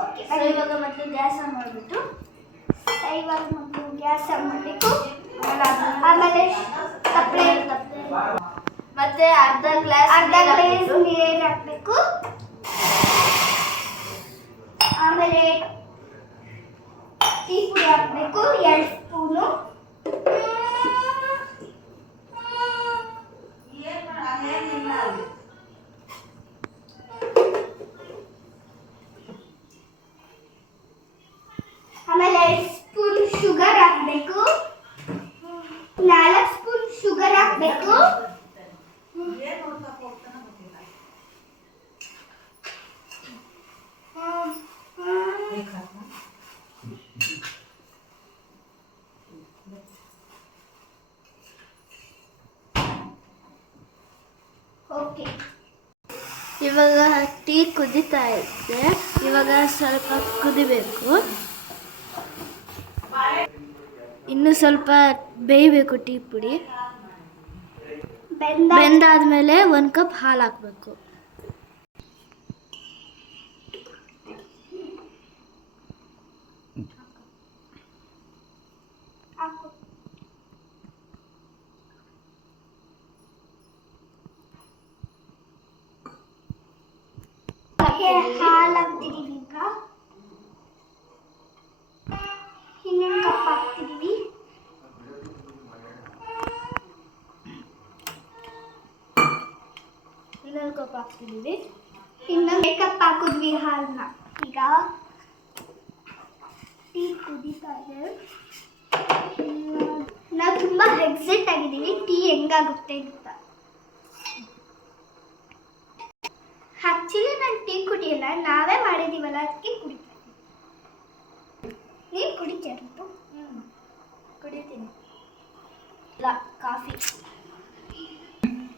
Okay, ಇವಾಗ ಮೊದಲು gas on ಮಾಡಿಬಿಟ್ಟು ಗ್ಯಾಸ್ ಆನ್ ಮಾಡಬೇಕು. ಆಮೇಲೆ ತಪ್ಪಲೆ ಮತ್ತೆ ಅರ್ಧ ಗ್ಲಾಸ್ ನೀರು ಹಾಕಬೇಕು. ಆಮೇಲೆ ಟೀ ಪುಡಿ ಹಾಕಬೇಕು 2 ಸ್ಪೂನು. ಆಮೇಲೆ 2 ಸ್ಪೂನ್ ಶುಗರ್ ಹಾಕಬೇಕು. 4 ಸ್ಪೂನ್ ಶುಗರ್ ಹಾಕಬೇಕು. ಓಕೆ, ಇವಾಗ ಟೀ ಕುದೀತಾ ಇದೆ. ಇವಾಗ ಸ್ವಲ್ಪ ಕುದಿಬೇಕು. ಇನ್ನು ಸ್ವಲ್ಪ ಬೇಯಬೇಕು. ಟೀ ಪುಡಿ ಬೆಂದಾದ್ಮೇಲೆ 1 ಕಪ್ ಹಾಲು ಹಾಕಬೇಕು. ಹಾಲು ಹಾಕ್ತಿದೀವಿ. ಈಗ ಇನ್ನೊಂದು ಕಪ್ ಹಾಕ್ತಿದೀವಿ. ಇನ್ನೊಂದು ಕಪ್ ಹಾಕ್ತಿದೀವಿ. ಇನ್ನೊಂದು ಕಪ್ ಹಾಕಿದ್ವಿ ಹಾಲನ್ನ. ಈಗ ಟೀ ಕುದೀತಾ ಇದೆ. ನಾವು ತುಂಬ ಎಕ್ಸೈಟ್ ಆಗಿದ್ದೀವಿ ಟೀ ಹೆಂಗಾಗುತ್ತೆ ಅಂತ. ಆ್ಯಕ್ಚುಲಿ ನಾನು ಟೀ ಕುಡಿಯಲ್ಲ, ನಾವೇ ಮಾಡಿದ್ದೀವಲ್ಲ, ಅದಕ್ಕೆ ಕುಡಿತಾ ಇದ್ದೀನಿ. ನೀನು ಕುಡಿತೀಯ? ಕುಡಿತೀನಿ. ಇಲ್ಲ, ಕಾಫಿ.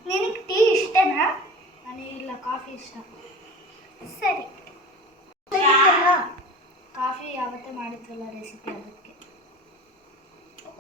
ನಿನಗೆ ಟೀ ಇಷ್ಟನಾ? ನನಗಿಲ್ಲ, ಕಾಫಿ ಇಷ್ಟ. ಸರಿ, ಕಾಫಿ ಯಾವತ್ತೇ ಮಾಡಿದ್ವಲ್ಲ ರೆಸಿಪಿ ಅದು.